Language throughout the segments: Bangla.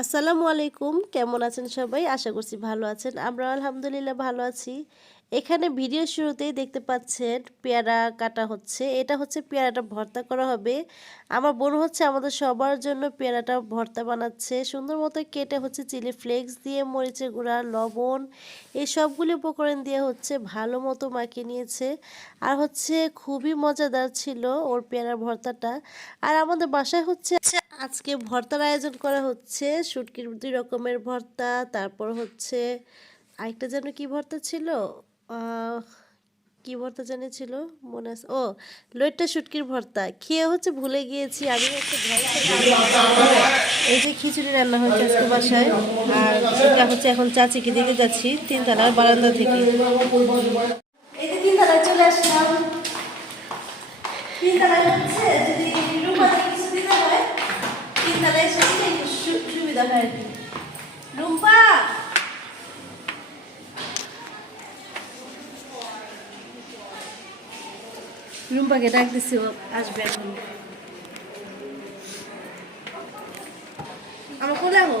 আসসালামু আলাইকুম, কেমন আছেন সবাই? আশা করছি ভালো আছেন। আমরা আলহামদুলিল্লাহ ভালো আছি। এখানে ভিডিও শুরুতেই দেখতে পাচ্ছেন পেয়ারা কাটা হচ্ছে। এটা হচ্ছে পেয়ারাটা ভর্তা করা হবে। আমার বোন হচ্ছে আমাদের সবার জন্য পেয়ারাটা ভর্তা বানাচ্ছে। সুন্দর মতো কেটে হচ্ছে চিলি ফ্লেক্স দিয়ে মরিচের গুঁড়া, লবণ এই সবগুলো উপকরণ দিয়ে হচ্ছে ভালো মতো মাখিয়ে নিয়েছে। আর হচ্ছে খুবই মজাদার ছিল ওর পেয়ারা ভর্তাটা। আর আমাদের বাসায় হচ্ছে আজকে ভর্তার আয়োজন করা হচ্ছে। শুটকির ২ রকমের ভর্তা, তারপর হচ্ছে আরেকটা যেন কি ভর্তা ছিল? আহ কি ভর্তা জানি ছিল? মনে আছে? ও, লইট্টা শুটকির ভর্তা। খেয়ে হচ্ছে ভুলে গিয়েছি। আমি হচ্ছে ঘর থেকে এই যে খিচুড়ি রান্না হয়েছে আজকে বাসায়। আর সেটা হচ্ছে এখন চাচিকে দিতে যাচ্ছি ৩ তলার বারান্দা থেকে। এই যে ৩ তলায় চলে আসলাম। ৩ তলায় হচ্ছে যদি রূপাকে কিছু দিতে হয় ৩ তলায় এসে দিলে একটু সুবিধা হয় আর কি। রুম্পা, রুম্পাকে ডাক দিছি, ও আসবে এখন। আমার কোলে হো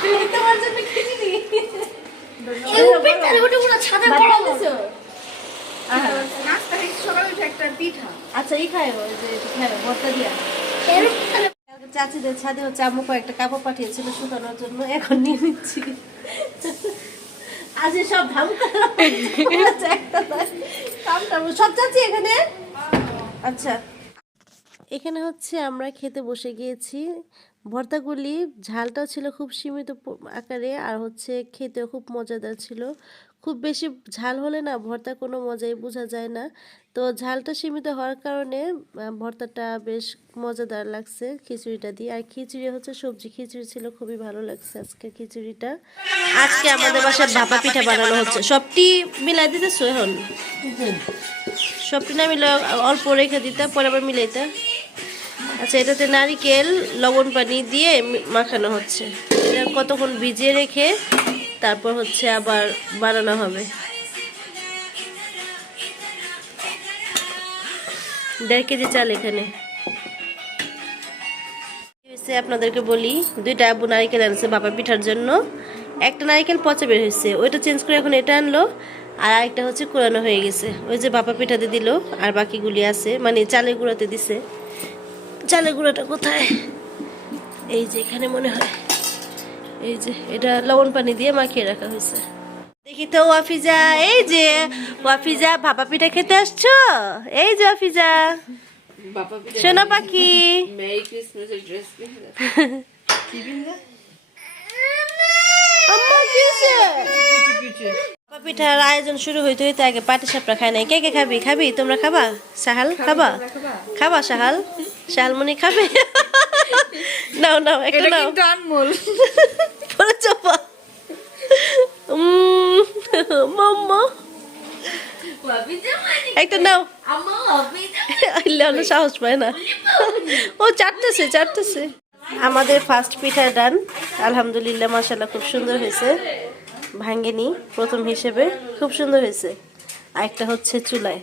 তুমি তোমার জন্য খিচুড়ি এই উপরটা ওটা পুরো ছাদা বড় দিছো। নাস্তা খেয়েছি সকালে উঠে একটা পিঠা। আচ্ছা, এই খায় ওই যে খায় ভর্তা দিয়া। চাচিদের ছাদে হচ্ছে আম্মু কয়েকটা কাপড় পাঠিয়েছিল শুকানোর জন্য, এখন নিয়ে নিচ্ছি। আজ সব ধামকা সব চাচি এখানে। আচ্ছা, এখানে হচ্ছে আমরা খেতে বসে গিয়েছি। ভর্তাগুলি ঝালটাও ছিল খুব সীমিত আকারে, আর হচ্ছে খেতেও খুব মজাদার ছিল। খুব বেশি ঝাল হলে না ভর্তা কোনো মজাই বোঝা যায় না। তো ঝালটা সীমিত হওয়ার কারণে ভর্তাটা বেশ মজাদার লাগছে খিচুড়িটা দিয়ে। আর খিচুড়ি হচ্ছে সবজি খিচুড়ি ছিল, খুবই ভালো লাগছে আজকে খিচুড়িটা। আজকে আমাদের বাসায় ভাপা পিঠা বানানো হচ্ছে। সবটি মিলাই দিতেছো এখন? সবটি না মিলে অল্প রেখে দিতে, পরে আবার মিলাইতে। আচ্ছা, এটাতে নারকেল লবণ পানি দিয়ে মাখানো হচ্ছে। এটা কতক্ষণ ভিজিয়ে রেখে তারপর হচ্ছে আবার বানানো হবে। ১.৫ কেজি চাল এখানে আপনাদেরকে বলি। 2টা আব্বু নারকেল আনছে বাবা পিঠার জন্য। একটা নারকেল পচা বের হয়েছে, ওইটা চেঞ্জ করে এখন এটা আনলো। আর আরেকটা হচ্ছে কোরানো হয়ে গেছে, ওই যে বাবা পিঠাতে দিল। আর বাকিগুলি আছে, মানে চালের গুঁড়াতে দিছে। চালের গুঁড়াটা কোথায়? এই যে এখানে মনে হয়। এই যে এটা লবণ পানি দিয়ে মাখিয়ে রাখা হয়েছে। দেখি তো ওয়াফিজা, এই যে ওয়াফিজা ভাপা পিঠা খেতে আসছো? এই যে ওয়াফিজা সোনা পাখি। মেরি ক্রিসমাসের ড্রেস কি বিন্দা? আম্মা কিসে? ভাপা পিঠার আয়োজন শুরু হইতে হইতে আগে পাটি সাপটা খায় নাই। কে কে খাবি? খাবি? তোমরা খাবা? সাহাল খাবা? খাবা সাহাল? শাহালমণি খাবে? নাও নাও, একটা এটা নাও। কিন্তু আনমোল। পরে চাপা। মাম্মা একটা নাও। সাহস পায় না, ও চাটতেছে। আমাদের ফার্স্ট পিঠা ডান, আলহামদুলিল্লাহ, মাশাআল্লাহ খুব সুন্দর হয়েছে। ভাঙ্গেনি প্রথম হিসেবে, খুব সুন্দর হয়েছে। আরেকটা হচ্ছে চুলায়।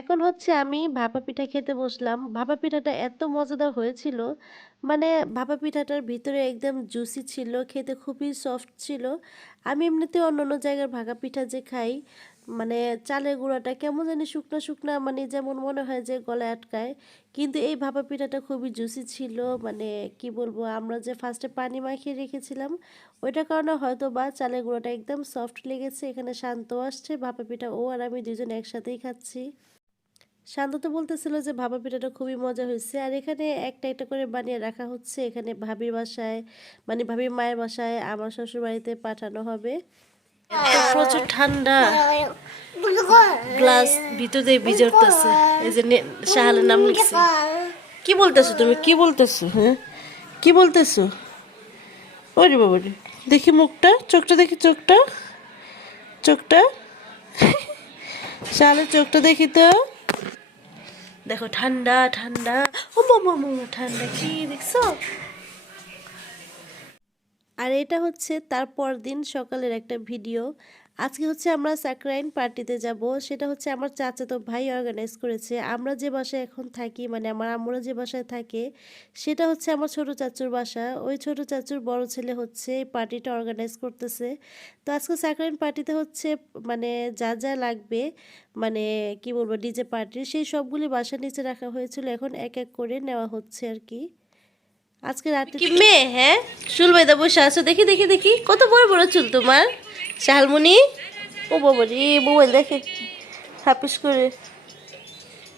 এখন হচ্ছে আমি ভাপা পিঠা খেতে বসলাম। ভাপা পিঠাটা এত মজাদার হয়েছিল, মানে ভাপা পিঠাটার ভিতরে একদম জুসি ছিল, খেতে খুবই সফট ছিল। আমি এমনিতে অন্য অন্য জায়গার ভাপা পিঠা যে খাই, মানে চালের গুঁড়াটা কেমন জানি শুকনা শুকনা, মানে যেমন মনে হয় যে গলায় আটকায়। কিন্তু এই ভাপা পিঠাটা খুবই জুসি ছিল, মানে কি বলবো, আমরা যে ফার্স্টে পানি মাখিয়ে রেখেছিলাম ওইটার কারণে হয়তো বা চালের গুঁড়াটা একদম সফট লেগেছে। এখানে শান্ত আসছে, ভাপা পিঠা ও আর আমি দুজন একসাথেই খাচ্ছি। শান্ত তো বলতেছিল যে ভাপা পিঠাটা খুবই মজা হয়েছে। আর এখানে একটা একটা করে বানিয়ে রাখা হচ্ছে, এখানে ভাবির বাসায়, মানে ভাবির মায়ের বাসায়, আমার শ্বশুর বাড়িতে পাঠানো হবে। প্রচুর ঠান্ডা, গ্লাস ভিতর দিয়ে ভিজে উঠতেছে। এই যে শাহালের নাম লিখছে। কি বলতেছো তুমি, কি বলতেছো? হ্যাঁ কি বলতেছো? ওরে বাবা রে, দেখি মুখটা, চোখটা দেখি, চোখটা, চোখটা, শাহালের চোখটা দেখি তো। দেখো ঠান্ডা ঠান্ডা, ও মামা মামা ঠান্ডা, কি দেখছো? আর এটা হচ্ছে তারপর দিন সকালের একটা ভিডিও। আজকে হচ্ছে আমরা সাকরাইন পার্টিতে যাব, সেটা হচ্ছে আমার চাচাতো ভাই অর্গানাইজ করেছে। আমরা যে বাসায় এখন থাকি, মানে আমার আম্মুরা যে বাসায় থাকে, সেটা হচ্ছে আমার ছোট চাচুর বাসা। ওই ছোট চাচুর বড় ছেলে হচ্ছে এই পার্টিটা অর্গানাইজ করতেছে। তো আজকে সাকরাইন পার্টিতে হচ্ছে মানে যা যা লাগবে, মানে কি বলবো, ডিজে পার্টির সেই সবগুলি বাসার নিচে রাখা হয়েছিল, এখন এক এক করে নেওয়া হচ্ছে আর কি। আজকে রাতে কি মেয়ে, হ্যাঁ চুল বেঁধে বসে আছো, দেখি দেখি দেখি, কত বড় বড় চুল তোমার শালমণি। ও বাবা রে, মোবাইল দেখে হাপিস করে,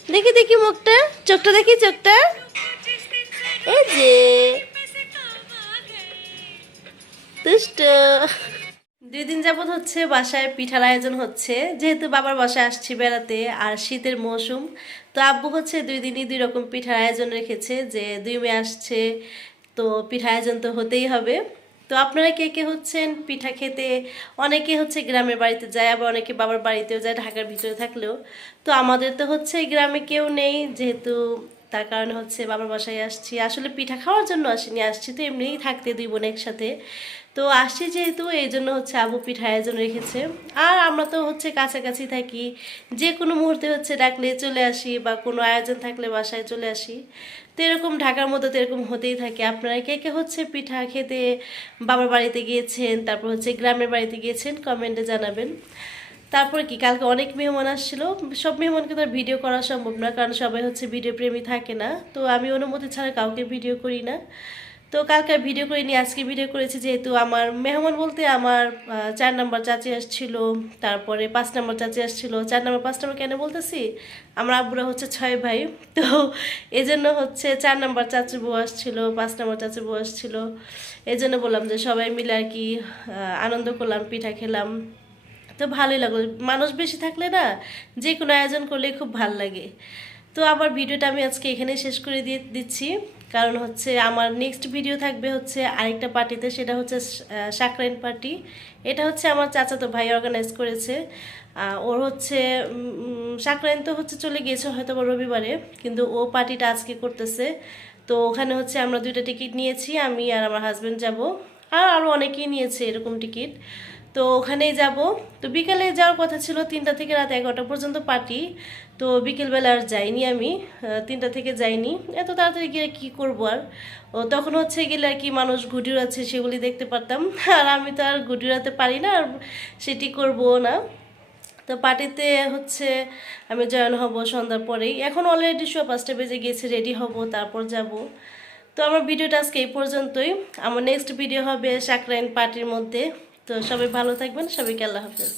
দেখি দেখি মুখটা, চোখটা দেখি, চোখটা, এই যে দুষ্ট। 2 দিন যাবত হচ্ছে বাসায় পিঠার আয়োজন হচ্ছে, যেহেতু বাবার বাসায় আসছি বেড়াতে আর শীতের মৌসুম। তো আব্বু হচ্ছে 2 দিনই 2 রকম পিঠার আয়োজন রেখেছে, যে 2 মেয়ে আসছে, তো পিঠা আয়োজন তো হতেই হবে। তো আপনারা কে কে হচ্ছেন পিঠা খেতে? অনেকে হচ্ছে গ্রামের বাড়িতে যায়, আবার অনেকে বাবার বাড়িতেও যায় ঢাকার ভিতরে থাকলেও। তো আমাদের তো হচ্ছে গ্রামে কেউ নেই, যেহেতু তার কারণে হচ্ছে বাবার বাসায় আসছি। আসলে পিঠা খাওয়ার জন্য আসিনি, আসছি তো এমনিই থাকতে 2 বোন একসাথে। তো আসছি যেহেতু, এই জন্য হচ্ছে আবু পিঠা আয়োজন রেখেছে। আর আমরা তো হচ্ছে কাছাকাছি থাকি, যে কোনো মুহূর্তে হচ্ছে ডাকলে চলে আসি, বা কোনো আয়োজন থাকলে বাসায় চলে আসি। তো এরকম ঢাকার মধ্যে তো এরকম হতেই থাকে। আপনারা কে কে হচ্ছে পিঠা খেতে বাবার বাড়িতে গিয়েছেন, তারপর হচ্ছে গ্রামের বাড়িতে গিয়েছেন, কমেন্টে জানাবেন। তারপর কি, কালকে অনেক মেহমান আসছিল, সব মেহমানকে তো আর ভিডিও করা সম্ভব না, কারণ সবাই হচ্ছে ভিডিও প্রেমী থাকে না। তো আমি অনুমতি ছাড়া কাউকে ভিডিও করি না। তো কালকে ভিডিও করিনি, আজকে ভিডিও করেছি, যেহেতু আমার মেহমান বলতে আমার 4 নম্বর চাচি আসছিল, তারপরে 5 নম্বর চাচি আসছিল। 4 নম্বর 5 নম্বর কেন বলতেছি, আমার আব্বুরা হচ্ছে 6 ভাই, তো এই জন্য হচ্ছে 4 নম্বর চাচু বউ আসছিল, 5 নম্বর চাচু বউ আসছিল। এই জন্য বললাম যে সবাই মিলে আর কি আনন্দ করলাম, পিঠা খেলাম। তো ভালোই লাগলো, মানুষ বেশি থাকলে না যে কোনো আয়োজন করলে খুব ভালো লাগে। তো আবার ভিডিওটা আমি আজকে এখানে শেষ করে দিচ্ছি, কারণ হচ্ছে আমার নেক্সট ভিডিও থাকবে হচ্ছে আরেকটা পার্টিতে, সেটা হচ্ছে সাকরাইন পার্টি। এটা হচ্ছে আমার চাচাতো ভাই অর্গানাইজ করেছে। ওর হচ্ছে সাকরাইন তো হচ্ছে চলে গিয়েছে হয়তো বা রবিবারে, কিন্তু ও পার্টিটা আজকে করতেছে। তো ওখানে হচ্ছে আমরা 2টা টিকিট নিয়েছি, আমি আর আমার হাজব্যান্ড যাব, আর আরও অনেকেই নিয়েছে এরকম টিকিট। তো ওখানেই যাব। তো বিকালে যাওয়ার কথা ছিল, 3টা থেকে রাত 11টা পর্যন্ত পার্টি। তো বিকেলবেলা আর যাইনি আমি, 3টা থেকে যাইনি, এত তাড়াতাড়ি গিয়ে কী করবো আর। ও তখন হচ্ছে গেলে আর কি মানুষ ঘুড়ি উড়াচ্ছে সেগুলি দেখতে পারতাম, আর আমি তো আর ঘুড়ি উড়াতে পারি না, আর সেটি করবো না। তো পার্টিতে হচ্ছে আমি জয়েন হব সন্ধ্যার পরেই, এখন অলরেডি 5:30 বেজে গিয়েছে, রেডি হব তারপর যাব। তো আমার ভিডিওটা আজকে এই পর্যন্তই। আমার নেক্সট ভিডিও হবে সাকরাইন পার্টির মধ্যে। তো সবাই ভালো থাকবেন, সবাইকে আল্লাহ হাফেজ।